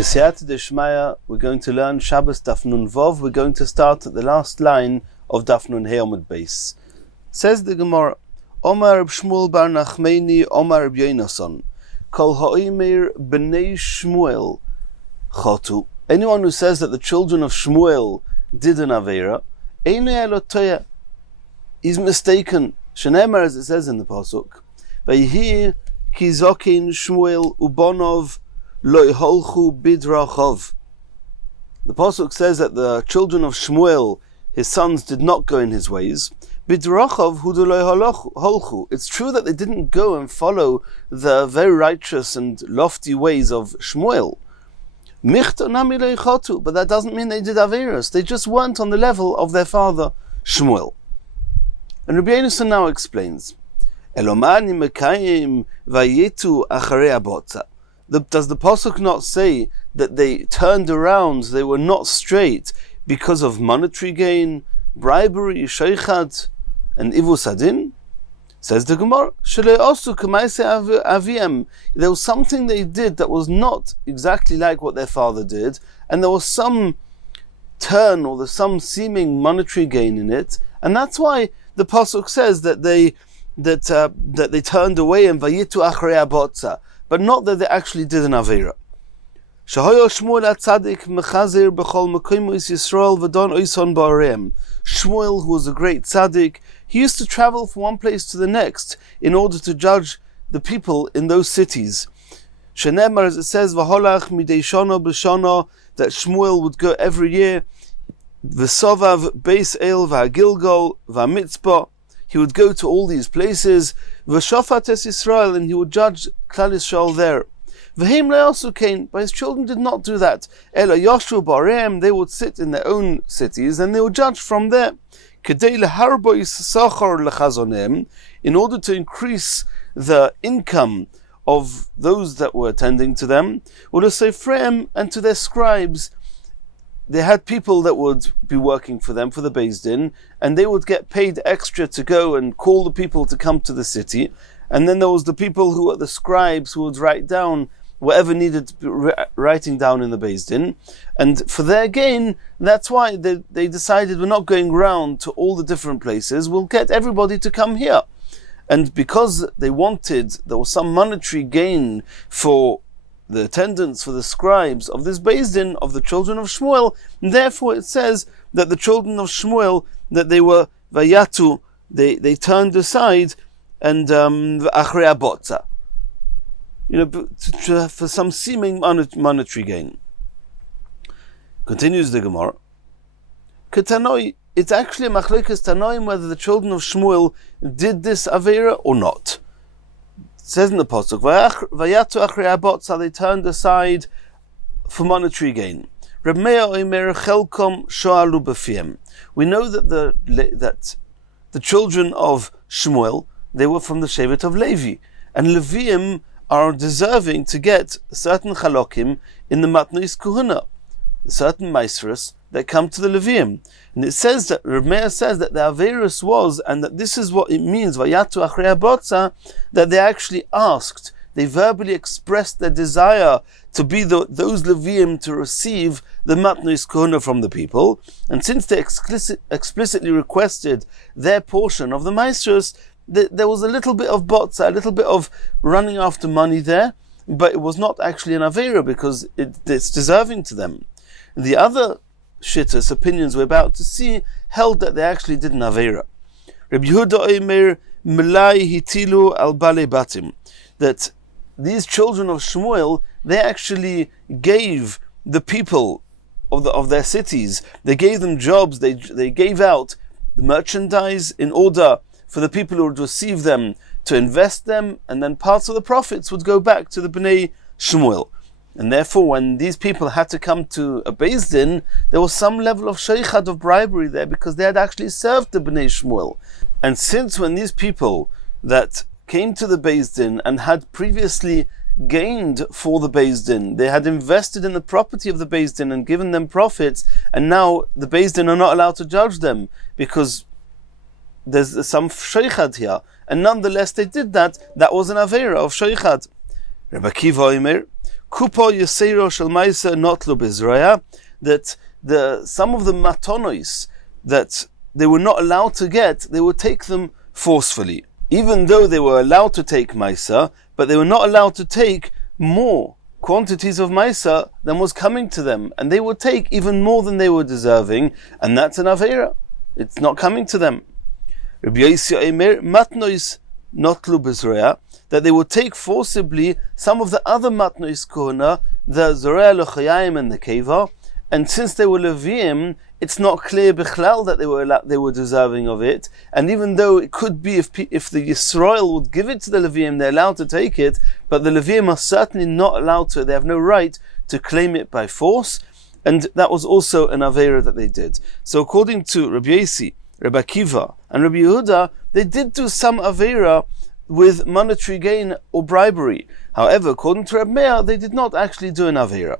B'siyata d'shmaya, we're going to learn Shabbos Daf Nun Vov. We're going to start at the last line of Daf Nun Hey Amud Beis. Says the Gemara, Omar Reb Shmuel bar Nachmeni, Omar Reb Yonason, Kol ha'omer b'nei Shmuel chotu. Anyone who says that the children of Shmuel did an Aveira, Einu elotoya, is mistaken. Shenemar, as it says in the pasuk, Vayhi ki zokin Shmuel ubonov lo yholchu bidrachov. The pasuk says that the children of Shmuel, his sons, did not go in his ways. Bidrachov hudu lo yholchu. It's true that they didn't go and follow the very righteous and lofty ways of Shmuel. Michta nami lo yichotu, but that doesn't mean they did averos. They just weren't on the level of their father Shmuel. And Rabbi Yonason now explains, Elomani mekayim vayetu acharei abotza. Does the pasuk not say that they turned around, they were not straight because of monetary gain, bribery, sheikhad, and ivus adin? Says the Gemara, there was something they did that was not exactly like what their father did, and there was some turn or there's some seeming monetary gain in it, and that's why the pasuk says that they turned away and vayitu acharei abotza, but not that they actually did an Aveira. Shmuel, who was a great tzaddik, he used to travel from one place to the next in order to judge the people in those cities. Shenemar, as it says, V'holach midei shana b'shana, that Shmuel would go every year. V'sovav beis el v'hagilgol v'mitzpah. He would go to all these places, v'shofat es Yisrael, and he would judge Klal Yisrael there. V'hem le'asu kain, but his children did not do that. Ela yoshu b'areim, they would sit in their own cities and they would judge from there. Kedei leharbois sachar lechazonem, in order to increase the income of those that were attending to them, u'lesefreim, and to their scribes. They had people that would be working for them, for the Beis Din, and they would get paid extra to go and call the people to come to the city. And then there was the people who were the scribes who would write down whatever needed to be writing down in the Beis Din. And for their gain, that's why they decided, we're not going round to all the different places, we'll get everybody to come here. And because there was some monetary gain for the attendants, for the scribes of this Beis Din of the children of Shmuel, and therefore it says that the children of Shmuel, that they were vayatu, they turned aside, and achrei abotza, for some seeming monetary gain. Continues the Gemara. Ketanoi, it's actually a machlokes tanoim whether the children of Shmuel did this aveira or not. It says in the pasuk, "Vayatu achrei abotza," they turned aside for monetary gain. Reb Meir omer chelkom shoalu b'fiem. We know that the children of Shmuel, they were from the Shevet of Levi, and Leviim are deserving to get certain chalokim in the matnos kuhuna, certain maisros that come to the Leviim. And it says that Reb Meir says that the Aveirus was, and that this is what it means, Vayatu achrei abotza, that they actually asked, they verbally expressed their desire to be those Leviim to receive the matnos kuhuna from the people. And since they explicitly requested their portion of the maisros, there was a little bit of botza, a little bit of running after money there, but it was not actually an Aveira because it's deserving to them. The other shittas opinions we're about to see held that they actually did an Aveira. Reb Yehuda omer melai hitilu al bale batim, that these children of Shmuel, they actually gave the people of their cities, they gave them jobs, they gave out the merchandise in order for the people who would receive them to invest them, and then parts of the profits would go back to the Bnei Shmuel. And therefore, when these people had to come to a Beis Din, there was some level of sheikhad, of bribery there, because they had actually served the Bnei Shmuel. And since when these people that came to the Beis Din and had previously gained for the Beis Din, they had invested in the property of the Beis Din and given them profits, and now the Beis Din are not allowed to judge them because there's some sheikhad here, and nonetheless they did that. That was an aveira of sheikhad. Rabbi Akiva omer kupo yesero shel maisa notlu bezraya, that some of the matonos that they were not allowed to get, they would take them forcefully. Even though they were allowed to take maisa, but they were not allowed to take more quantities of maisa than was coming to them, and they would take even more than they were deserving, and that's an avera. It's not coming to them. Rabbi Yossi Omer matnois notlu bezraya, that they would take forcibly some of the other matnois kohuna, the zorah l'chayim and the keva, and since they were leviim, it's not clear bichlal that they were deserving of it. And even though it could be if the Yisrael would give it to the leviim, they're allowed to take it, but the leviim are certainly not allowed to. They have no right to claim it by force, and that was also an avera that they did. So according to Rabbi Yossi, Rabbi Akiva, and Rabbi Yehuda, they did do some avera with monetary gain or bribery. However, according to Rabbi Meir, they did not actually do an avera.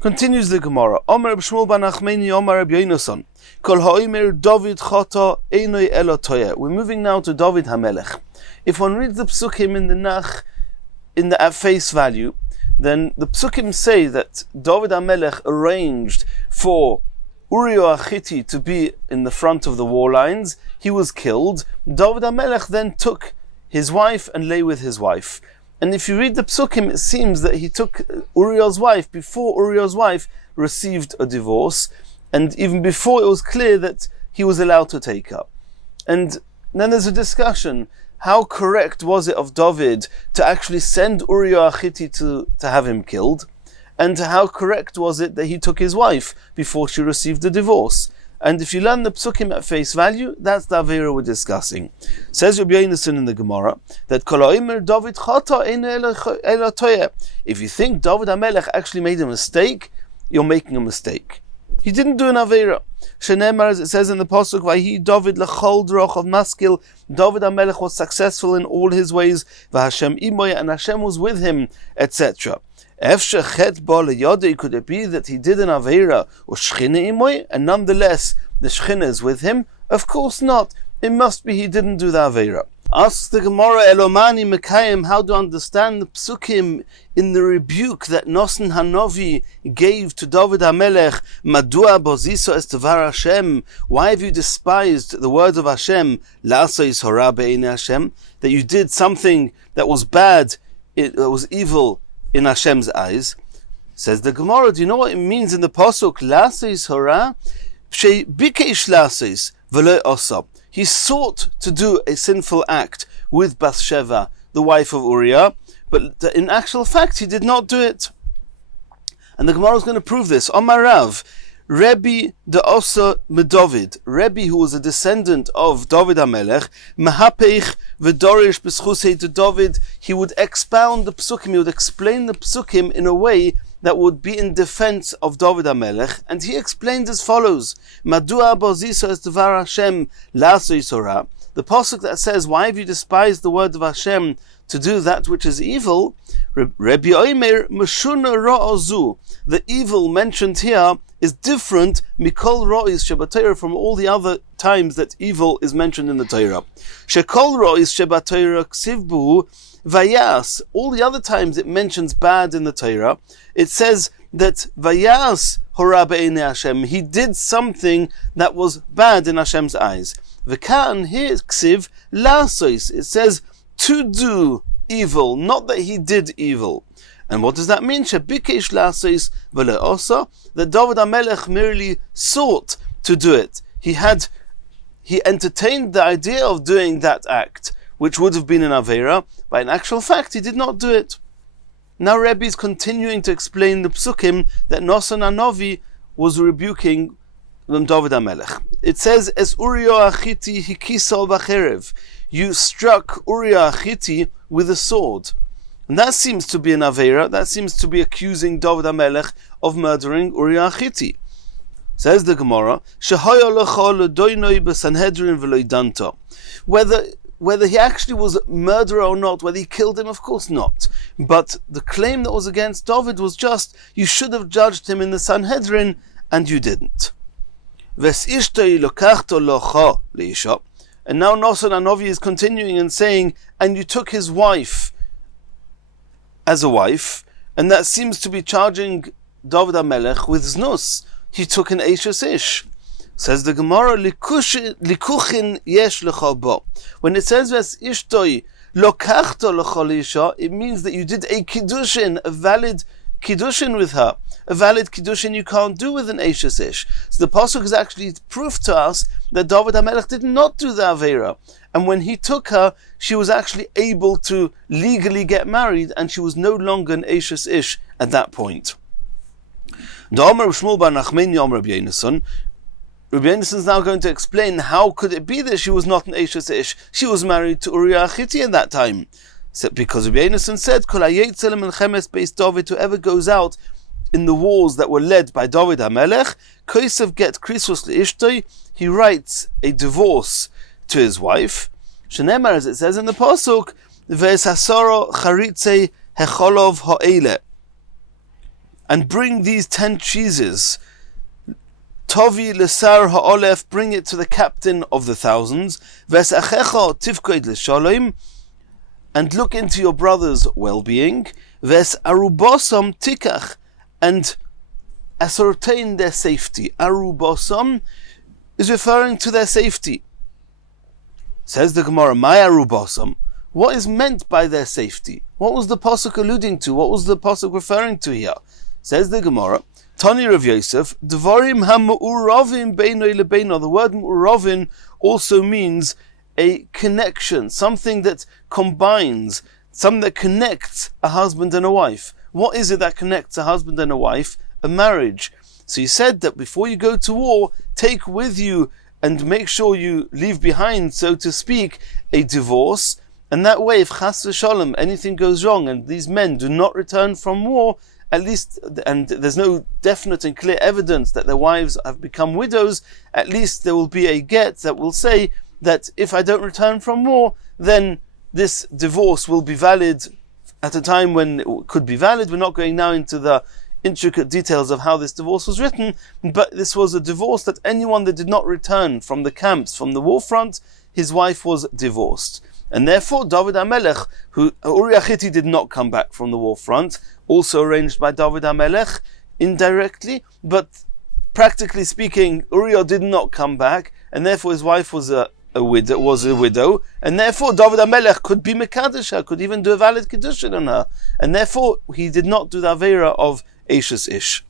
Continues the Gemara. Omer Reb Shmuel ben Achmeni, Omer Reb Yonason. Kol ha'omer David chata einoi elo toyeh. We're moving now to David HaMelech. If one reads the psukim in the Nach, at face value, then the psukim say that David HaMelech arranged for Uriah Hittite to be in the front of the war lines. He was killed. David HaMelech then took his wife and lay with his wife. And if you read the psukim, it seems that he took Uriah's wife before Uriah's wife received a divorce, and even before it was clear that he was allowed to take her. And then there's a discussion, how correct was it of David to actually send Uriah Hittite to have him killed, and how correct was it that he took his wife before she received the divorce? And if you learn the psukim at face value, that's the avera we're discussing. Says Rabbi Yonason in the Gemara that Kol ha'omer David chata einoi elo toyeh. If you think David HaMelech actually made a mistake, you're making a mistake. He didn't do an avera. Shenemar, as it says in the pasuk, Vayi David lechol droch of maskil. David HaMelech was successful in all his ways. VaHashem imoy, and Hashem was with him, etc. Could it be that he did an avera or shchina imoy, and nonetheless the shchina is with him? Of course not. It must be he didn't do the avera. Asks the Gemara, Elomani Mekayim, how to understand the psukim in the rebuke that Nosan Hanovi gave to David HaMelech. Madua boziso es devar Hashem. Why have you despised the words of Hashem? La'asa yishora be'einei Hashem. That you did something that was bad, it was evil in Hashem's eyes. Says the Gemara, do you know what it means in the pasuk? La'asa yishora she bikesh la'asa v'lo osa. He sought to do a sinful act with Bathsheba, the wife of Uriah, but in actual fact he did not do it. And the Gemara is going to prove this. Omar Rav, Rebbe de Osa Medovid, Rebbe, who was a descendant of David HaMelech, Mahapeich v'dorish b'schusei to David, he would expound the psukim, he would explain the psukim in a way that would be in defense of David HaMelech, and he explained as follows: Madua boziso es devar Hashem la'aso yisora. The pasuk that says, "Why have you despised the word of Hashem to do that which is evil?" Rabbi Omer meshuna ra'ozu. The evil mentioned here is different mikol ra'is shebatayra from all the other times that evil is mentioned in the Torah. Shekol ra'is shebatayra ksivbu vayas. All the other times it mentions bad in the Torah, it says that vayas hora be'einei Hashem. He did something that was bad in Hashem's eyes. V'kan here ksiv lasois. It says to do evil, not that he did evil. And what does that mean? Shebikesh lasois v'lo osa. That David HaMelech merely sought to do it. He entertained the idea of doing that act, which would have been an avera, but in actual fact he did not do it. Now Rebbe is continuing to explain the psukim that Nosan Hanovi was rebuking David HaMelech. It says, "Es Uriah Hittite hikisal b'cherev." You struck Uriah Hittite with a sword. And that seems to be an avera, that seems to be accusing David HaMelech of murdering Uriah Hittite. Says the Gemara, "Shehaya lecha ledoinoi b'sanhedrin v'lo danta." Whether he actually was a murderer or not, whether he killed him, of course not. But the claim that was against David was just, you should have judged him in the Sanhedrin, and you didn't. And now Nosan Hanovi is continuing and saying, and you took his wife as a wife, And that seems to be charging David HaMelech with znus. He took an Eishes Ish. Says the Gemara, Likuchin yesh lecha bo. When it says Ves ishtoi lokachto lecha isha, it means that you did a kiddushin, a valid kiddushin with her. A valid kiddushin you can't do with an Eishes Ish. So the pasuk is actually proof to us that David HaMelech did not do the Aveira. And when he took her, she was actually able to legally get married, and she was no longer an Eishes Ish at that point. Rabbi Yonason is now going to explain how could it be that she was not an Eishes Ish. She was married to Uriah Achiti at that time. Because Rabbi Yonason said, whoever goes out in the wars that were led by David HaMelech, Kosev get krisus leishtoi, he writes a divorce to his wife. Shenemar, as it says in the pasuk, ve'esasoro charitze hecholov ha'ele, and bring these 10 cheeses. Tovi lesar ha'olef, bring it to the captain of the thousands. Ve'esachecha tivkoid l'shalom, and look into your brother's well-being. Ve'esarubosom tikach, and ascertain their safety. Arubosom is referring to their safety. Says the Gemara, my arubosom, what is meant by their safety? What was the pasuk alluding to? What was the pasuk referring to here? Says the Gemara, Tani Rav Yosef, Dvarim ha-mu'uravim beino lebeino. The word mu'uravim also means a connection, something that combines, something that connects a husband and a wife. What is it that connects a husband and a wife? A marriage. So he said that before you go to war, take with you and make sure you leave behind, so to speak, a divorce. And that way, if chas v'shalom, anything goes wrong and these men do not return from war, at least, and there's no definite and clear evidence that their wives have become widows, at least there will be a get that will say that if I don't return from war, then this divorce will be valid at a time when it could be valid. We're not going now into the intricate details of how this divorce was written, but this was a divorce that anyone that did not return from the camps, from the war front, his wife was divorced. And therefore, David HaMelech, who Uriah Achiti did not come back from the war front, also arranged by David HaMelech indirectly, but practically speaking, Uriah did not come back, and therefore his wife was a widow, and therefore David HaMelech could be Mekadesh her, could even do a valid Kiddushin on her, and therefore he did not do the Aveira of Eishes Ish.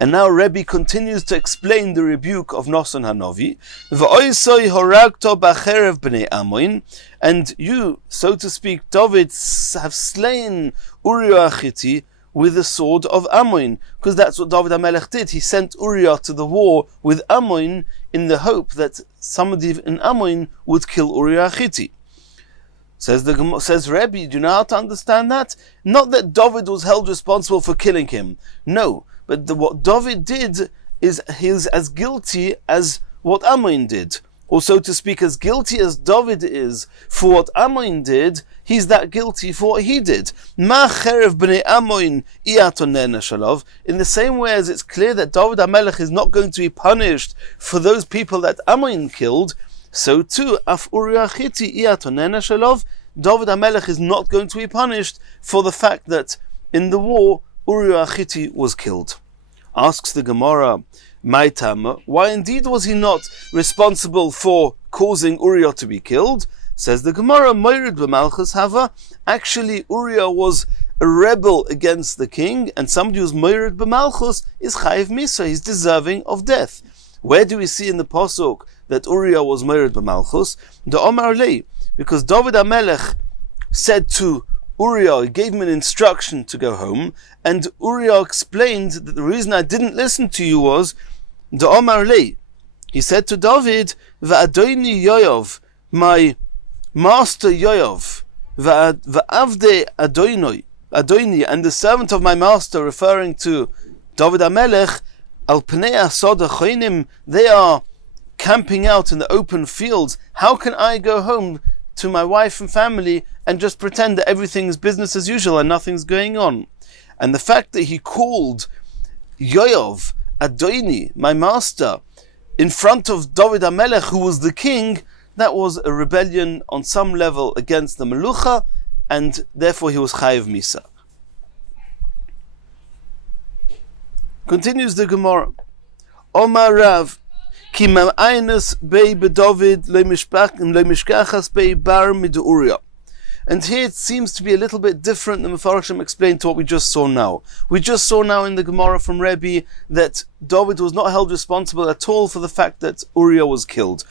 And now Rebbe continues to explain the rebuke of Noson Hanovi. V'oisoi horagto b'cherev b'nei Amoin, and you, so to speak, David, have slain Uriah Achiti with the sword of Ammon, because that's what David HaMelech did. He sent Uriah to the war with Ammon in the hope that somebody in Ammon would kill Uriah Achiti. Says Rebbe, do you know how to understand that? Not that David was held responsible for killing him. No, but what David did is he is as guilty as what Ammon did. Or so to speak, as guilty as David is for what Ammon did, he's that guilty for what he did. In the same way as it's clear that David HaMelech is not going to be punished for those people that Ammon killed, so too, Af Uriah Achiti Iatonena Shalov, David HaMelech is not going to be punished for the fact that in the war, Uriah Achiti was killed. Asks the Gemara, Maitam, why indeed was he not responsible for causing Uriah to be killed? Says the Gemara, Moirid b'malchus hava. Actually, Uriah was a rebel against the king, and somebody who's Moirid b'malchus is chayiv misa. He's deserving of death. Where do we see in the pasuk that Uriah was Moirid b'malchus? The Omar Lei, because David HaMelech said to Uriah, he gave him an instruction to go home, and Uriah explained that the reason I didn't listen to you was the Omar Lei. He said to David, Va'adoini Yoav, my master Yoav, Va'avde Adoini, and the servant of my master, referring to David HaMelech, Al Pnei Asod HaChoinim, they are camping out in the open fields. How can I go home to my wife and family and just pretend that everything's business as usual and nothing's going on? And the fact that he called Yoav Adoini, my master, in front of David HaMelech, who was the king, that was a rebellion on some level against the Melucha, and therefore he was Chayiv Misa. Continues the Gemara. Omar Rav, ki ma'aynas bei bedovid le mishkachas bei bar mid'uria. And here it seems to be a little bit different than Mefarshim explained to what we just saw now. We just saw now in the Gemara from Rebbe that David was not held responsible at all for the fact that Uriah was killed.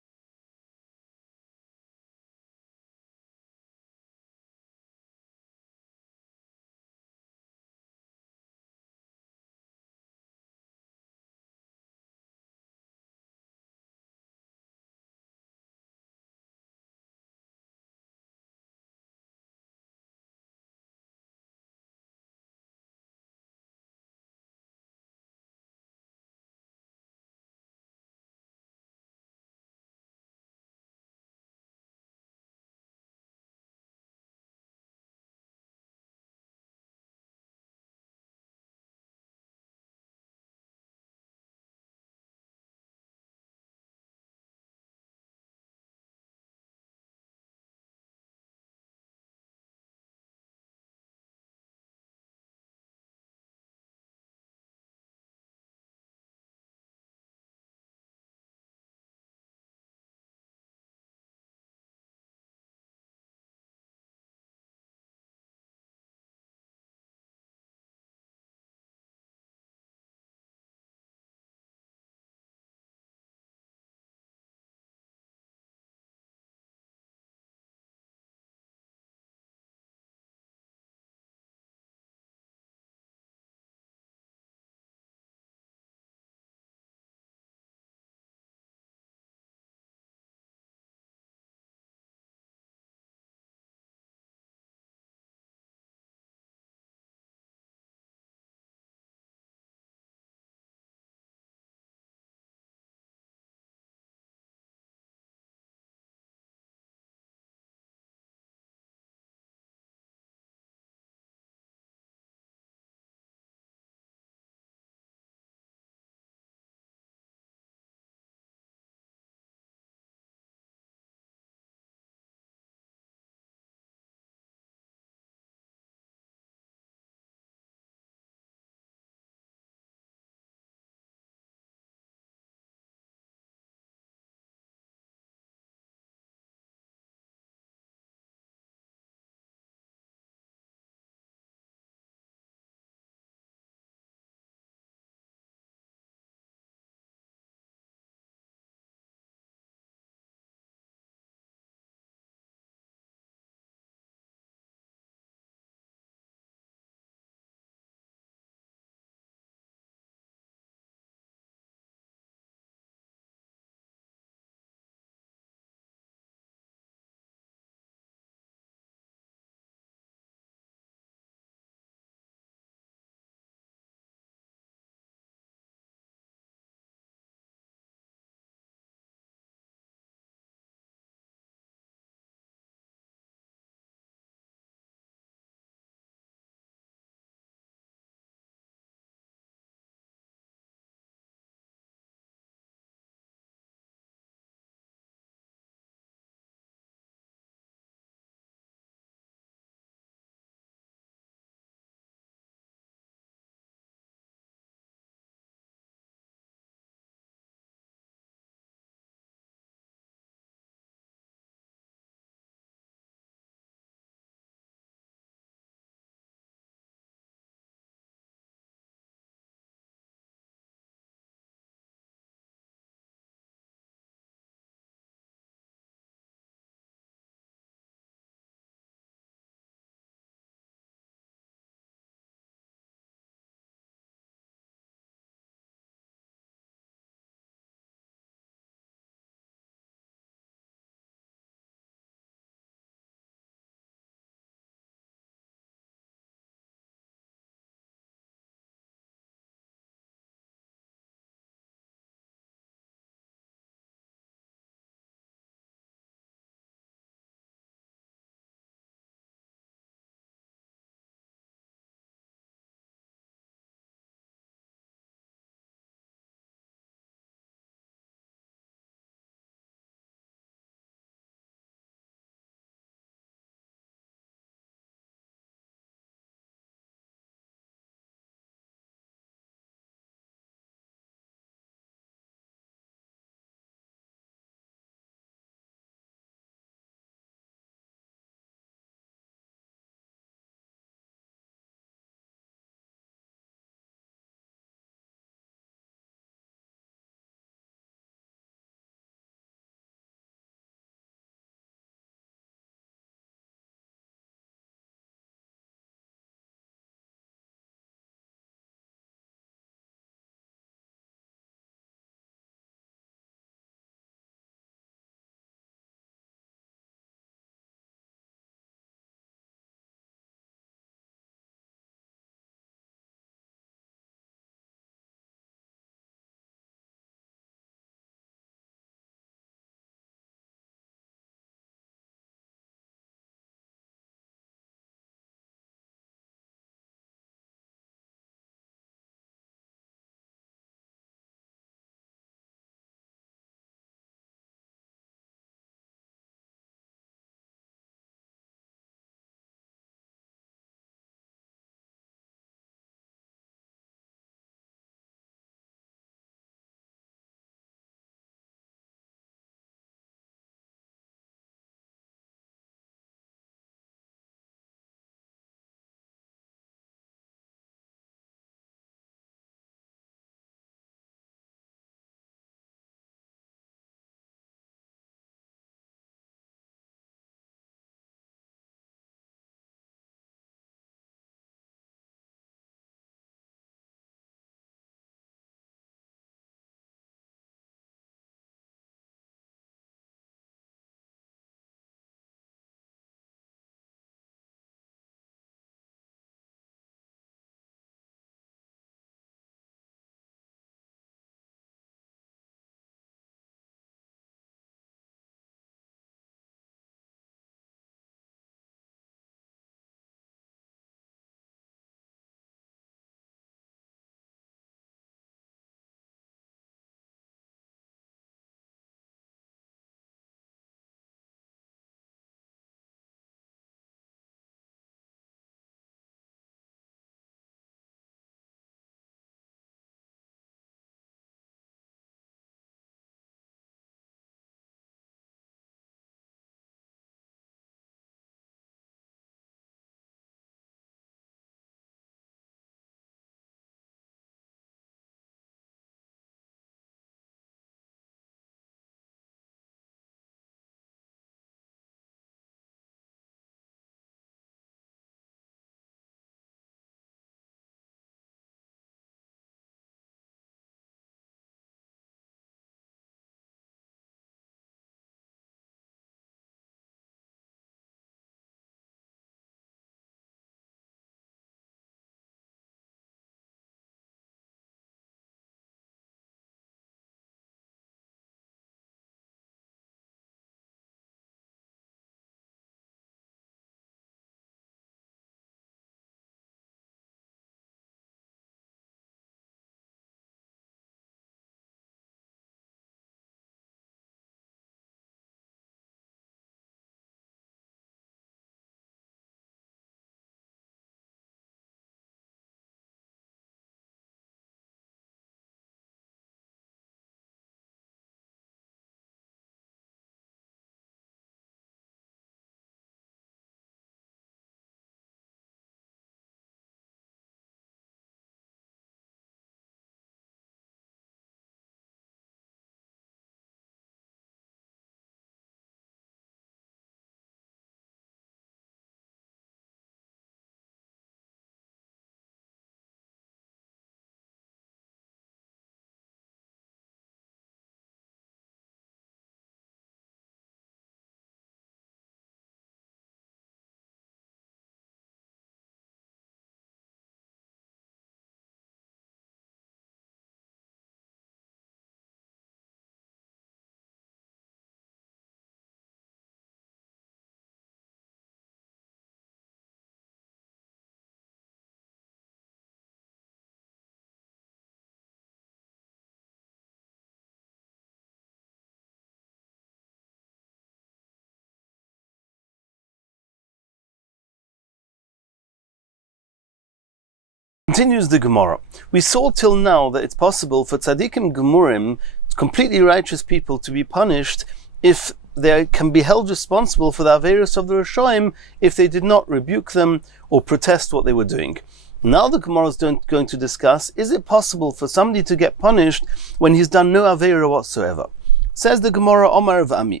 Continues the Gemara. We saw till now that it's possible for tzaddikim gemurim, completely righteous people, to be punished if they can be held responsible for the averos of the Rishonim if they did not rebuke them or protest what they were doing. Now the Gemara is going to discuss, is it possible for somebody to get punished when he's done no avera whatsoever? Says the Gemara, Omar v'ami,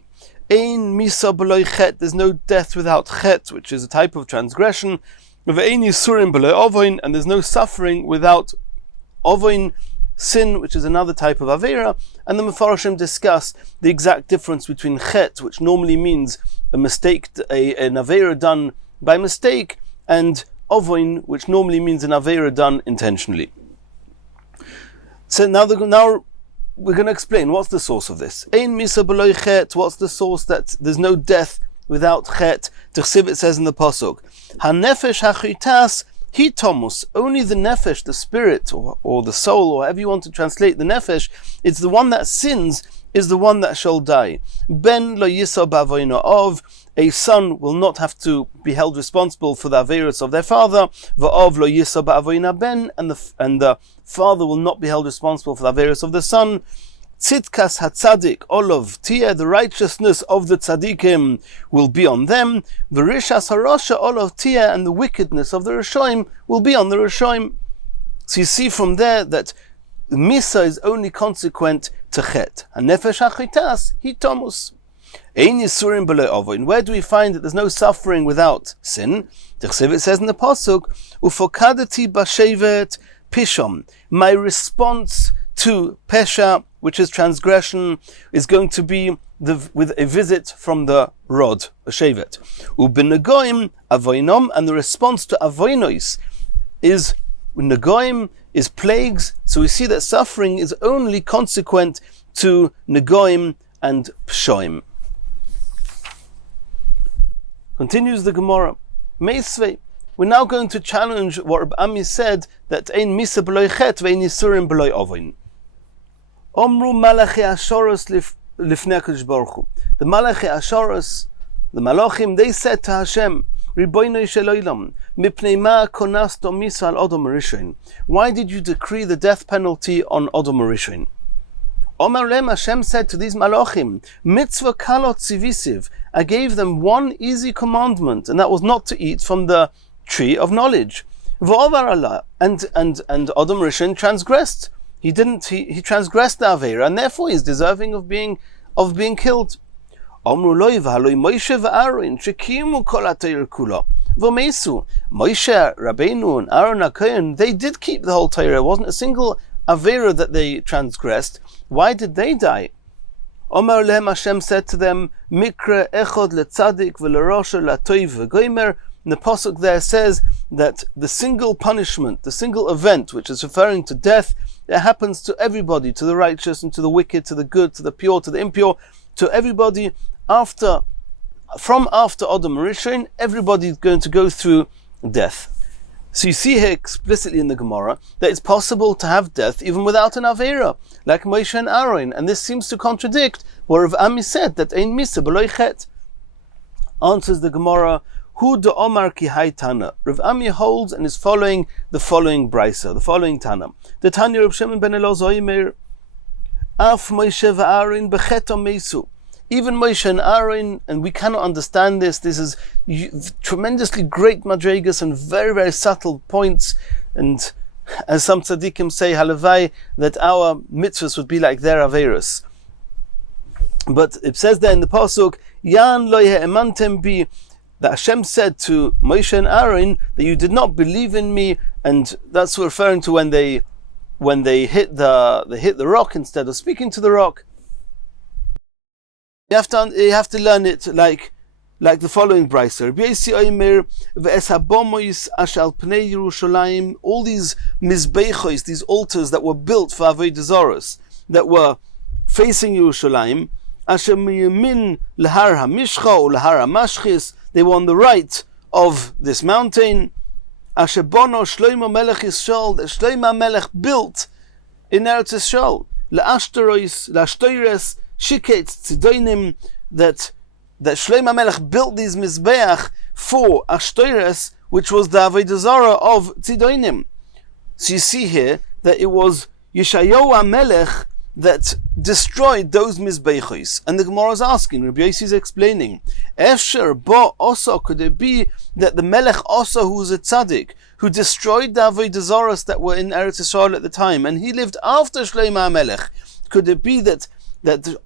Ein misa b'loi chet, there's no death without chet, which is a type of transgression. V'ein yisurim b'loi ovoin, and there's no suffering without ovoin, sin, which is another type of avera. And the Mefarshim discuss the exact difference between chet, which normally means a mistake, an avera done by mistake, and ovoin, which normally means an avera done intentionally. So now we're going to explain what's the source of this. Ein misa b'loi chet, what's the source that there's no death without chet? T'chsiv, it says in the pasuk, hanefesh hachitas hi tomus, only the nefesh, the spirit, or the soul, or however you want to translate the nefesh, it's the one that sins, is the one that shall die. Ben lo yisa b'avoino of, a son will not have to be held responsible for the averos of their father. V'ov lo yisa b'avoina ben, and the father will not be held responsible for the averos of the son. Tzidkas hatzadik olov tia, the righteousness of the tzadikim will be on them. V'rishas harosha olov tia, and the wickedness of the rishoim will be on the rishoim. So you see from there that misa is only consequent to chet. Hanefesh hachitas hi tomus. Ein yisurim b'loi ovoin. Where do we find that there's no suffering without sin? It says in the pasuk, ufokadati b'shevet pishom. My response to pesha, which is transgression, is going to be with a visit from the rod, a shevet. U'b'negoim avoinom, and the response to avoinos is negoim, is plagues. So we see that suffering is only consequent to negoim and pshoim. Continues the Gemara. Meisvei. We're now going to challenge what Reb Ami said, that ein misa b'loi chet ve'ein yisurim b'loi ovoin. Omru malachi ashoros lifnei HaKadosh Baruch Hu. The malachi ashoros, the malachim, they said to Hashem, Ribono shel olam, mipnei ma konasto misa al Odom Rishon. Why did you decree the death penalty on Odom Rishon? Omar Lem, Hashem said to these malachim, mitzvah kalot zivisiv, I gave them one easy commandment, and that was not to eat from the tree of knowledge. V'ovar Allah, and Odom Rishon transgressed. He transgressed the avera, and therefore he's deserving of being killed. Omru loy v'haloi Moshe v'Aaron shekimu kol ha'Torah kula v'meisu. Moshe Rabbeinu and Aaron HaKohen, they did keep the whole Torah. It wasn't a single avera that they transgressed. Why did they die? Omar lehem, Hashem said to them, Mikra echod letzadik v'lerosha latoiv v'goimer. And the pasuk there says that the single punishment, the single event, which is referring to death, it happens to everybody, to the righteous and to the wicked, to the good, to the pure, to the impure, to everybody. From after Odom Rishon, everybody is going to go through death. So you see here explicitly in the Gemara that it's possible to have death even without an Avera, like Moshe and Aaron, and this seems to contradict what Rav Ami said, that Ein Misa B'loi Chet. Answers the Gemara, Hu de Omar ki hai Tana. Rav Ami holds and is following the following brisa, the following Tana. The Tanya Rav Shimon ben Elazar Omer, Af Moshe v'Aaron b'cheto meisu. Even Moshe and Aaron, and we cannot understand this. This is tremendously great madrigas and very, very subtle points. And as some tzaddikim say, halavai, that our mitzvahs would be like their averos. But it says there in the pasuk, Yan lo ye'emantem bi, that Hashem said to Moshe and Aaron that you did not believe in me, and that's referring to when they hit the rock instead of speaking to the rock. You have to learn it like the following brisa. All these mizbechos, these altars that were built for avodah zaros, that were facing Yerushalayim, they were on the right of this mountain. That Shlomo Melech built in Eretz Yisrael, la'ashtoros, Shiketz Tzidonim, that Shlomo Melech built these Mizbeach for Ashtoros, which was the Avodah Zarah of Tzidonim. So you see here that it was Yeshayahu HaMelech that destroyed those mizbechos. And the Gemara is asking, Rabbi Yossi is explaining, Efsher bo osa, could it be that the Melech Osa, who was a tzaddik, who destroyed the avodah zaros that were in Eretz Yisrael at the time, and he lived after Shlomo HaMelech, could it be that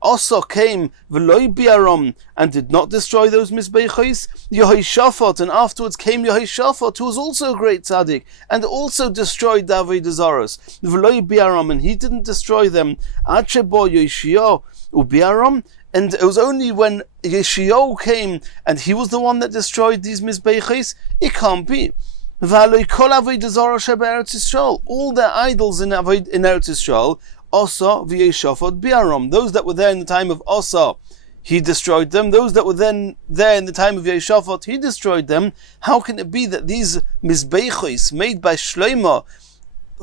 Osa came v'loi biarom and did not destroy those mizbechos? Yehoshaphat, and afterwards came Yehoshaphat, who was also a great tzaddik and also destroyed the avodah zaros v'loi biarom, and he didn't destroy them. Ad shebo Yoshiyahu ubiarom, and it was only when Yeshayahu came and he was the one that destroyed these mizbechos. It can't be. All their idols in Eretz Yisrael, Osa v'Yeshafot biarom. Those that were there in the time of Osa, he destroyed them. Those that were then there in the time of Yeshafot, he destroyed them. How can it be that these mizbechos made by Shlomo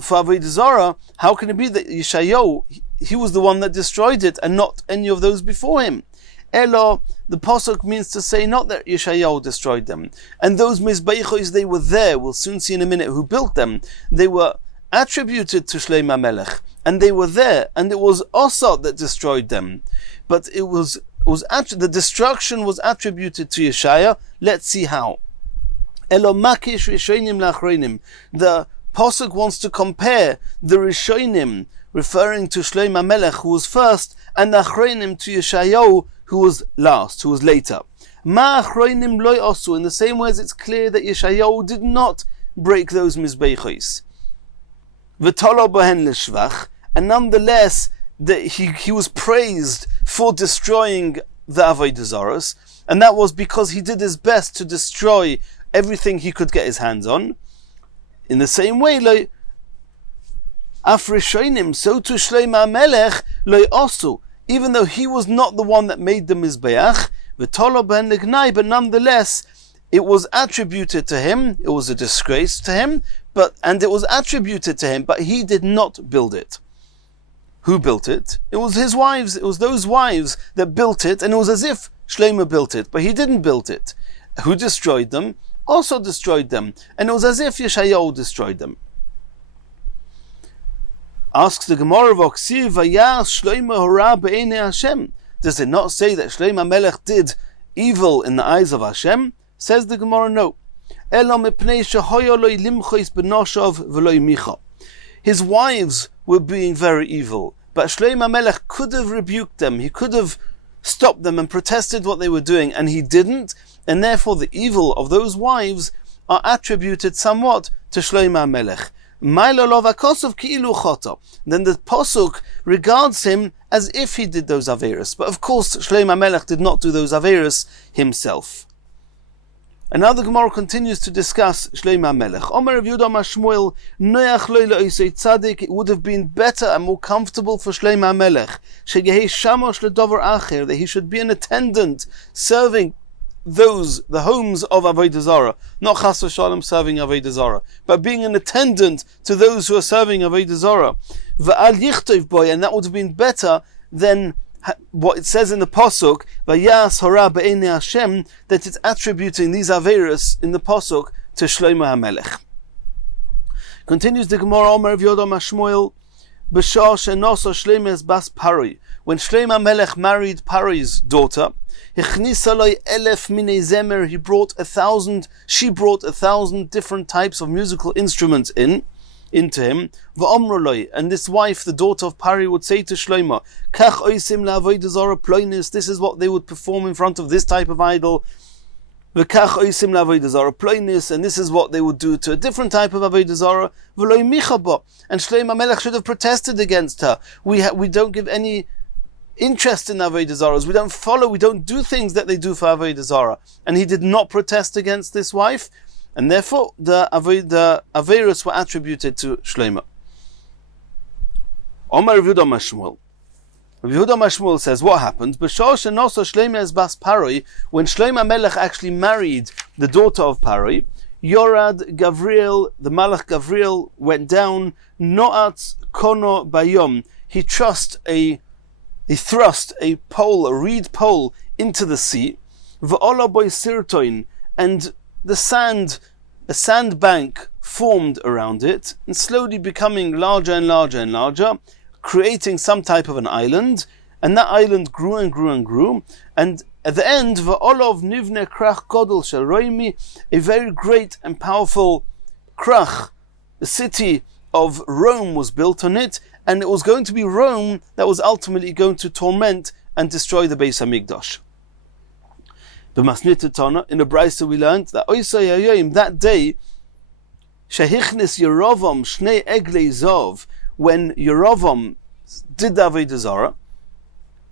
for avodah zarah, how can it be that Yeshayahu, he was the one that destroyed it and not any of those before him? Elo, the pasuk means to say not that Yeshayahu destroyed them. And those mizbechos, they were there, we'll soon see in a minute who built them. They were attributed to Shlomo HaMelech, and they were there, and it was Osa that destroyed them. But the destruction was attributed to Yeshaya. Let's see how. Elo makish rishonim lachronim. The pasuk wants to compare the rishonim, referring to Shlomo HaMelech, who was first, and the achronim to Yeshayahu, who was last, who was later. Ma achronim loy osu. In the same way as it's clear that Yeshayahu did not break those mizbechos. V'tolo bohen l'shvach, and nonetheless that he was praised for destroying the avodah zaros, and that was because he did his best to destroy everything he could get his hands on. In the same way, like Afrishonim, so to Shlomo HaMelech loy osu, even though he was not the one that made the mizbeach, v'tolo ben lignai, but nonetheless it was attributed to him. It was a disgrace to him, and it was attributed to him, but he did not build it. Who built it? It was his wives. It was those wives that built it, and it was as if Shlomo built it, but he didn't build it. Who destroyed them? Also destroyed them, and it was as if Yeshayahu destroyed them. Asks the Gemara, V'oksiv vayas Shlomo hora b'einei Hashem. Does it not say that Shlomo HaMelech did evil in the eyes of Hashem? Says the Gemara, no. His wives were being very evil, but Shlomo HaMelech could have rebuked them. He could have stopped them and protested what they were doing, and he didn't, and therefore the evil of those wives are attributed somewhat to Shlomo HaMelech. Then the pasuk regards him as if he did those averos, but of course Shlomo HaMelech did not do those averos himself. And now the Gemara continues to discuss Shlomo HaMelech. Omer Rav Yehuda Amar Shmuel, Noach lo le'osei tzaddik, it would have been better and more comfortable for Shlomo HaMelech, sheyehei shamosh ledover acher, that he should be an attendant serving the homes of avodah zarah, not chas v'shalom serving avodah zarah, but being an attendant to those who are serving avodah zarah. V'al yichtov boy, and that would have been better than what it says in the pasuk, vayas hora b'einei Hashem, that it's attributing these averos in the pasuk to Shlomo HaMelech. Continues the Gemara, Omer Rav Yehuda Amar Shmuel, b'shah she'nosa Shlomo es bas Paroi, when Shlomo HaMelech married Paroi's daughter, Hichnisa loy 1,000 minei zemer, she brought 1,000 different types of musical instruments into him. V'omroloi, and this wife, the daughter of Pari, would say to Shlomo, Kach oisim la'avodah zarah ploinis, this is what they would perform in front of this type of idol. V'kach oisim la'avodah zarah ploinis, and this is what they would do to a different type of avodah zarah. V'loi michabo, and Shlomo HaMelech should have protested against her. We don't give any interest in avodah zarahs. We don't do things that they do for avodah zarah. And he did not protest against this wife, and therefore the averos were attributed to Shlomo. Omar Rav Yehuda Amar Shmuel. Rav Yehuda Amar Shmuel says, what happened? B'shah she'nosa Shlomo es bas Paroi, when Shlomo HaMelech actually married the daughter of Paroi, Yorad Gavriel, the Malach Gavriel, went down, Noat Kono Bayom, he thrust a reed pole into the sea, V'ola boy sirtoin, and the sand a sandbank formed around it, and slowly becoming larger and larger and larger, creating some type of an island, and that island grew and grew and grew, and at the end, va'olov nivne krach godel shel roimi, a very great and powerful krach, the city of Rome was built on it, and it was going to be Rome that was ultimately going to torment and destroy the Beis Hamikdash. B'masnita Tana, in a brayso we learned that Oisay Hayoim, that day, shehichnis Yerovam shnei eglei zov, when Yerovam did the Avodah Zarah,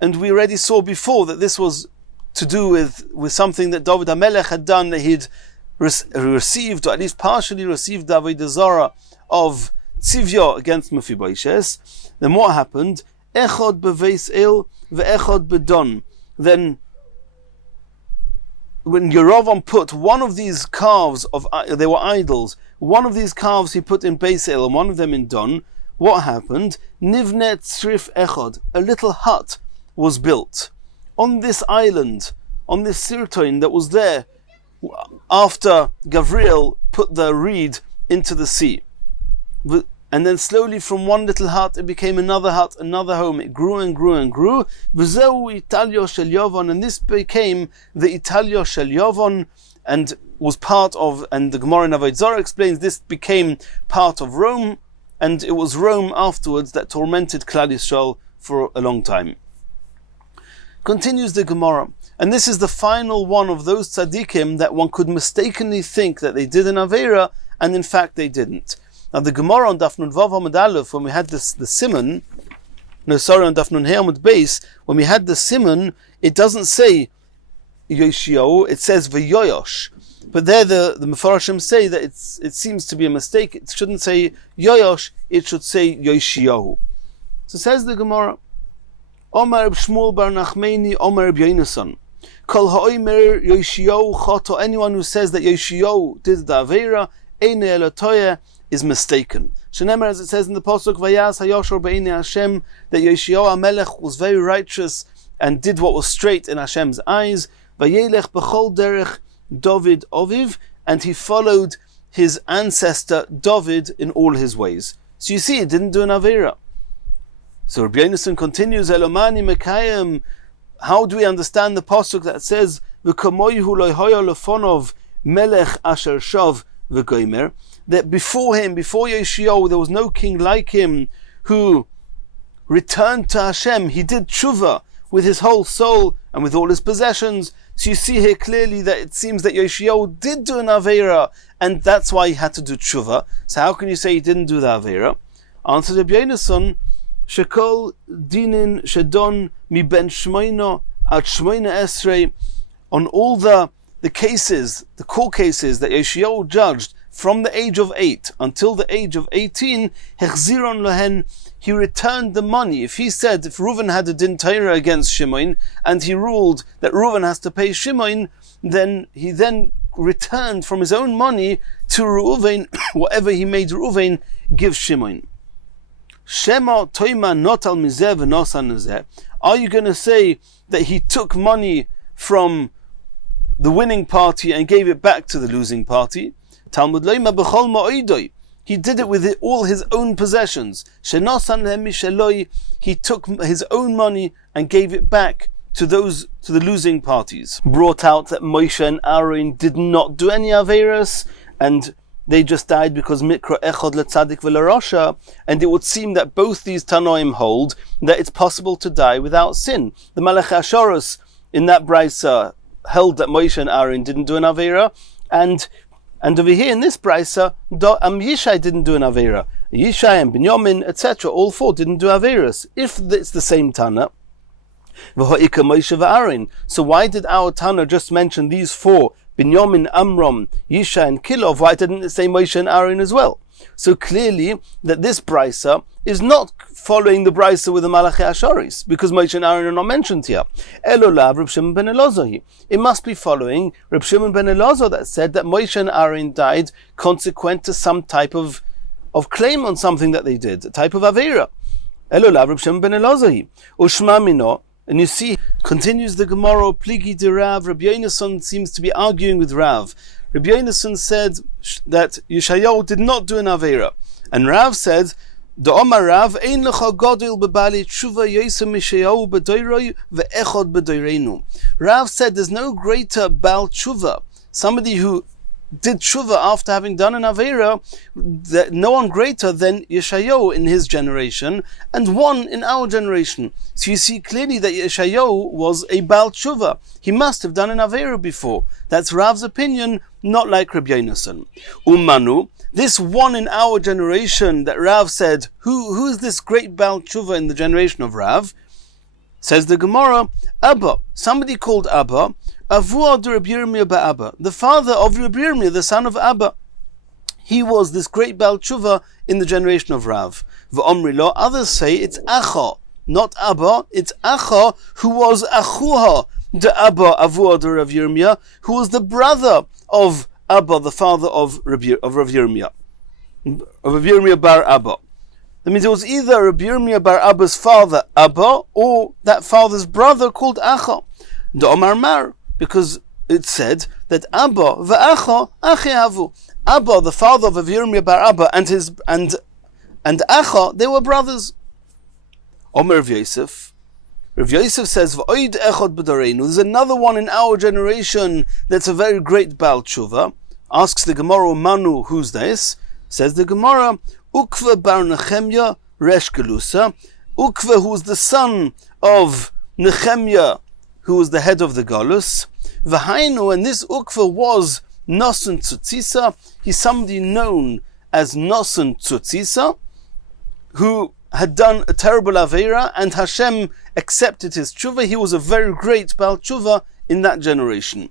and we already saw before that this was to do with something that David HaMelech had done, that he'd received, or at least partially received, the Avodah Zarah of Tzivya against Mephibosheth. Then what happened? Echad beveis el ve'echad bedon. Then when Yerovam put one of these calves they were idols, one of these calves he put in Beis El and one of them in Don, what happened? Nivnet tzrif echad, a little hut was built on this island, on this sirtoin that was there after Gabriel put the reed into the sea. And then slowly from one little hut it became another hut, another home. It grew and grew and grew. V'zeu Italio shel Yovon, and this became the Italio shel Yovon, and was part of, and the Gemara in Avodah Zarah explains, this became part of Rome, and it was Rome afterwards that tormented Klal Yisrael for a long time. Continues the Gemara, and this is the final one of those tzaddikim that one could mistakenly think that they did an Aveira, and in fact they didn't. Now the Gemara on Daf Nun Vav Amud Aleph, when we had the simon, on Daf Nun Hey Amud Beis, when we had the simon, it doesn't say Yoshio, it says V'yoyosh. But there the Mefarashim say that it seems to be a mistake. It shouldn't say Yoyosh, it should say Yoshio. So says the Gemara, Omar Shmuel bar Nachmeni, Omar Yonason. Kol ha'omer Yoshio choto, anyone who says that Yoshio did the Aveira, Eine Elotoye, is mistaken. Shenemar, as it says in the Pasuk, Vayas Hayoshor Be'inei Hashem, that Yoshio HaMelech was very righteous and did what was straight in Hashem's eyes. Vayelech b'chol derech David Oviv, and he followed his ancestor David in all his ways. So you see, it didn't do an Aveira. So Rabbi Yonason continues, Elomani Mekayim, how do we understand the Pasuk that says, V'kamoyhu lo hoyo lefonov melech asher shav v'goymer, that before him, before Yoshio, there was no king like him who returned to Hashem. He did tshuva with his whole soul and with all his possessions. So you see here clearly that it seems that Yoshio did do an Aveira, and that's why he had to do tshuva. So how can you say he didn't do the Aveira? Answer the Rabbi Yonason, Shekol dinin shedon mi ben shmoino ad shmoina esrei, on all the cases, the court cases that Yoshio judged from the age of 8 until the age of 18, hechziron lohen, he returned the money. If he said, if Reuven had a din Torah against Shimon, and he ruled that Reuven has to pay Shimon, then he returned from his own money to Reuven, whatever he made Reuven give Shimon. Shema toima notal mizeh v'nosan nezeh. Are you going to say that he took money from the winning party and gave it back to the losing party? Talmud leima b'chol ma'oidoi. He did it with all his own possessions. Shenosan lehem misheloi. He took his own money and gave it back to the losing parties. Brought out that Moshe and Aaron did not do any Averas, and they just died because mikra echod letzadik v'lerosha, and it would seem that both these Tanoim hold that it's possible to die without sin. The Malach Ashoros in that brisa held that Moshe and Aaron didn't do an Avera, and over here in this brisa, Yishai didn't do an Avera. Yishai and Binyamin, etc., all four didn't do Averas. If it's the same Tana, so why did our Tana just mention these four, Binyamin, Amram, Yishai, and Kilov? Why didn't it say Moshe and Aaron as well? So clearly that this brisa is not following the brisa with the Malachi Asharis, because Moshe and Aaron are not mentioned here. Elolav Reb Shimon ben Elazar. It must be following Reb Shimon ben Elazar that said that Moshe and Aaron died consequent to some type of claim on something that they did, a type of Avera. Elolav Reb Shimon ben Elazar. Ushma mino. And you see, continues the Gemara, Pligi de Rav, Rabbi Yonason seems to be arguing with Rav. Rabbi Yonasan said that Yeshayahu did not do an Aveira. And Rav said, the Omar Rav, Ein lecha godil bebali tshuva yosem Yeshayahu b'doiroi ve'echod b'doireinu. Rav said there's no greater Baal Tshuva, somebody who did tshuva after having done an Aveira, no one greater than Yeshayahu in his generation, and one in our generation. So you see clearly that Yeshayahu was a Baal Tshuva. He must have done an Aveira before. That's Rav's opinion, not like Rabbi Yonasan. Umanu, this one in our generation that Rav said, who is this great Baal Tshuva in the generation of Rav? Says the Gemara, Abba, somebody called Abba, Avua de Rabbi Yirmiyah ba'Abba, the father of Rabbi Yirmiyah, the son of Abba. He was this great Baal Tshuva in the generation of Rav. V'omri lo, others say it's Acha, not Abba, it's Acha, who was Achuha de Abba Avua de Rabbi Yirmiyah, who was the brother of Abba, the father of Rav Yirmiyah, of Rabbi Yirmiyah bar Abba. That means it was either Rabbi Yirmiyah bar Abba's father, Abba, or that father's brother called Acha. The Omar Mar, because it said that Abba v'Acha achi havu. Abba, the father of Rabbi Yirmiyah bar Abba, and Acha, they were brothers. Omer Rav Yosef. Rav Yosef says, V'oid echad b'dareinu. There's another one in our generation that's a very great Baal Tshuva. Asks the Gemara, Manu, who's this? Says the Gemara, Ukva bar Nechemya resh Gelusa. Ukva, who was the son of Nechemya, who was the head of the Galus. V'hainu, and this Ukva was Nosan Tzutzisa. He's somebody known as Nosan Tzutzisa, who had done a terrible Aveira, and Hashem accepted his tshuva. He was a very great Baal Tshuva in that generation.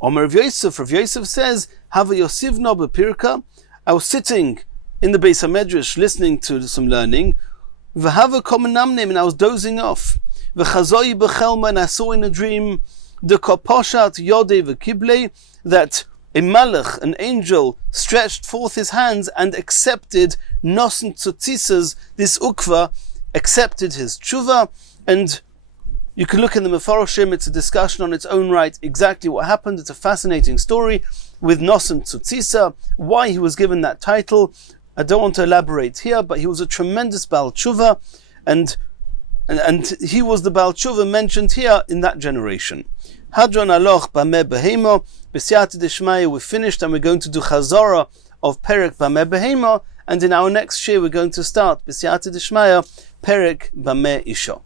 Omer Rav Yosef says, Hava Yosivna b'Pirka. I was sitting in the Beis HaMedrash listening to some learning. V'hava komenamnim, and I was dozing off. V'chazoi b'chelma, and I saw in a dream the koposhat yodei v'kiblei, that a malach, an angel, stretched forth his hands and accepted Nosan Tzutzisa's, this Ukva, accepted his tshuva. And you can look in the Mefarshim, it's a discussion on its own right, exactly what happened. It's a fascinating story with Nosan Tzutzisa, why he was given that title. I don't want to elaborate here, but he was a tremendous Baal Tshuva, and he was the Baal Tshuva mentioned here in that generation. Hadron aloch b'meh behemo, b'siyata d'shmaya, we finished, and we're going to do Chazara of Perek b'meh behemo, and in our next shir we're going to start b'siyata d'shmaya Perek b'meh isha.